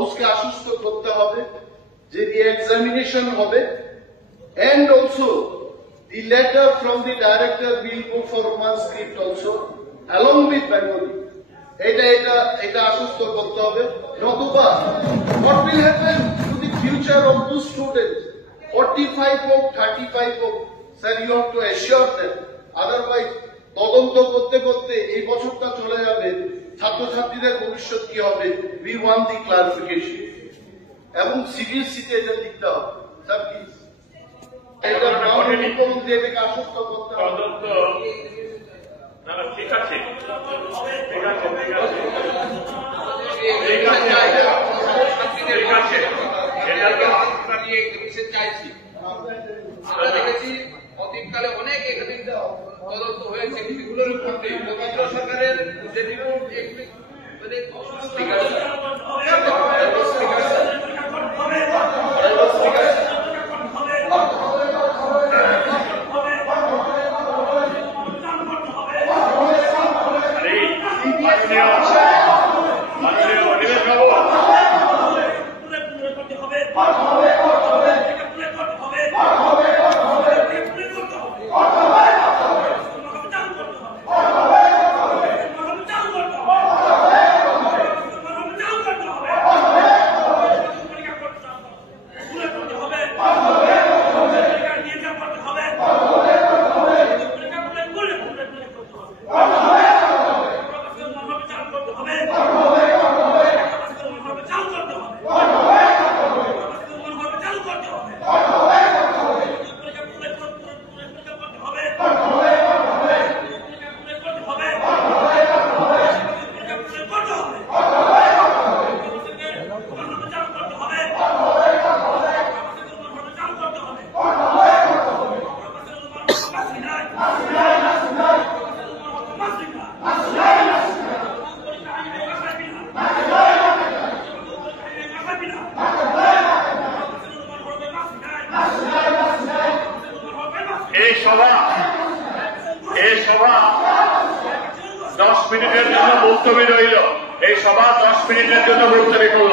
হাউসকে আশ্বস্ত করতে হবে যে রি-এক্সামিনেশন হবে, and also the letter from the director will go for manuscript also along with Bengali. এটা আশ্বস্ত করতে হবে, নতুবা what will happen to the future of those students? 45 হোক 35 হোক, sir, you have to assure them, otherwise তদন্ত করতে করতে এই বছরটা চলে যাবে, ছাত্রছাত্রীদের ভবিষ্যৎ কি হবে? We want the clarification এবং সিরিয়াসলি এটা লিখতে হবে। স্যার প্লিজ এটা নাম করুন যে এটাকে আশ্বস্ত করতে হবে। ঠিক আছে, আমরা দেখেছি অতীতকালে অনেক এখানে তদন্ত হয়েছে, এগুলোর উপর কেন্দ্র সরকারের যে রিপোর্ট এই সভা 10 মিনিটের জন্য মুলতবি রইল। এই সভা 10 মিনিটের জন্য মুলতবি করল।